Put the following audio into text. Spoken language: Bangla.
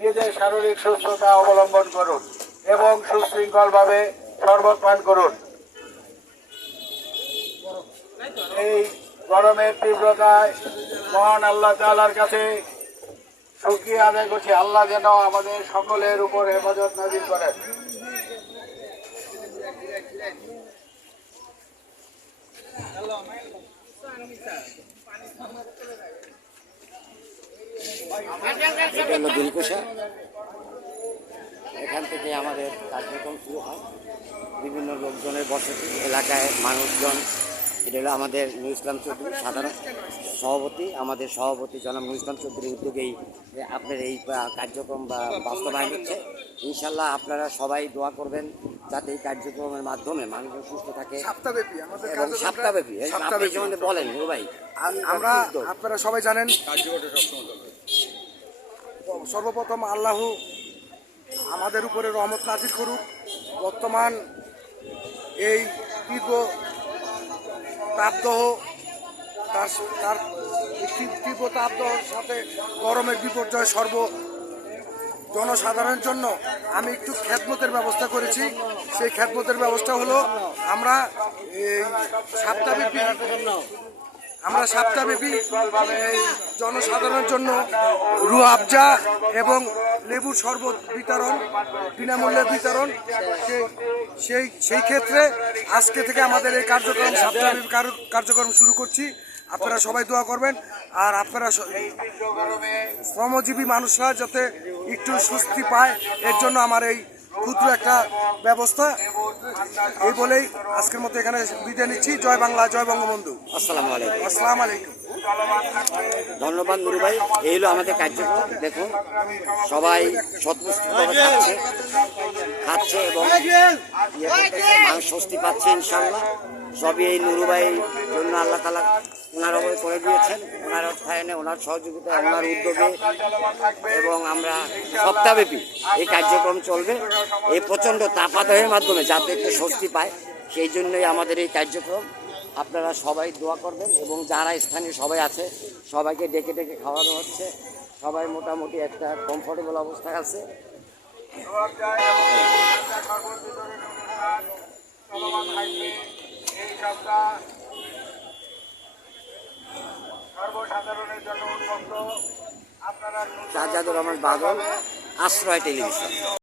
নিজের শারীরিক সুস্থতা অবলম্বন করুন এবং সুশৃঙ্খলভাবে শরবত পান করুন। এই গরমের তীব্রতায় মহান আল্লাহ তাআলার কাছে শুকরিয়া আদায় করছি, আল্লাহ যেন আমাদের সকলের উপর হেফাজত নাযিল করেন। এটা হলো দিলকুশা। এখান থেকে আমাদের কার্যক্রম শুরু হয়। বিভিন্ন লোকজনের বসতি এলাকায় মানুষজন। এটা হলো আমাদের নূর ইসলাম চৌধুরী সাধারণ সভাপতি। আমাদের সভাপতি জনাব নূর ইসলাম চৌধুরীর উদ্যোগেই আপনার এই কার্যক্রম বা বাস্তবায়ন হচ্ছে। ইনশাল্লাহ আপনারা সবাই দোয়া করবেন যাতে এই কার্যক্রমের মাধ্যমে মানুষ সুস্থ থাকে এবং সপ্তাহব্যাপী। আপনি যেমন বলেন ভাই, আমরা আপনারা সবাই জানেন, সর্বপ্রথম আল্লাহ আমাদের উপরে রহমত নাজিল করুক। বর্তমান এই তীব্র তাপদাহ, তার তীব্র তাপদাহের সাথে গরমের বিপর্যয় জনসাধারণের জন্য আমি একটু খেদমতের ব্যবস্থা করেছি। সেই খেদমতের ব্যবস্থা হলো আমরা এই সপ্তাহব্যাপী জনসাধারণের জন্য রুহ আফজা এবং লেবুর শরবত বিতরণ, বিনামূল্যে বিতরণ। সেই ক্ষেত্রে আজকে থেকে আমাদের এই সপ্তাহব্যাপী কার্যক্রম শুরু করছি। আপনারা সবাই দোয়া করবেন। আর আপনারা শ্রমজীবী মানুষরা যাতে একটু স্বস্তি পায়, এর জন্য আমার এই ক্ষুদ্র একটা ব্যবস্থা। এই বলেই আজকের মতো এখানে বিদায় নিচ্ছি। জয় বাংলা, জয় বঙ্গবন্ধু। আসসালামু আলাইকুম। আসসালামু আলাইকুম। ধন্যবাদ নুরু ভাই। এই হলো আমাদের কার্যক্রম। দেখুন সবাই সৎপুষ্টভাবে খাচ্ছে এবং মানুষ স্বস্তি পাচ্ছে ইনশাল্লাহ। সবই এই নুরু ভাইয়ের জন্য আল্লাহ তাআলা ওনার ওপরে করে দিয়েছেন, ওনার অর্থায়নে, ওনার সহযোগিতায়, ওনার উদ্যোগে। এবং আমরা সপ্তাহব্যাপী এই কার্যক্রম চলবে। এই প্রচণ্ড তাপাদাহের মাধ্যমে যাতে একটু স্বস্তি পায়, সেই জন্যই আমাদের এই কার্যক্রম। আপনারা সবাই দোয়া করবেন এবং যারা স্থানীয় সবাই আছে সবাইকে ডেকে ডেকে খাওয়ানো হচ্ছে। সবাই মোটামুটি একটা কমফোর্টেবল অবস্থায় আছে। শাহজাদুর রহমান বাদল, আশ্রয় টেলিভিশন।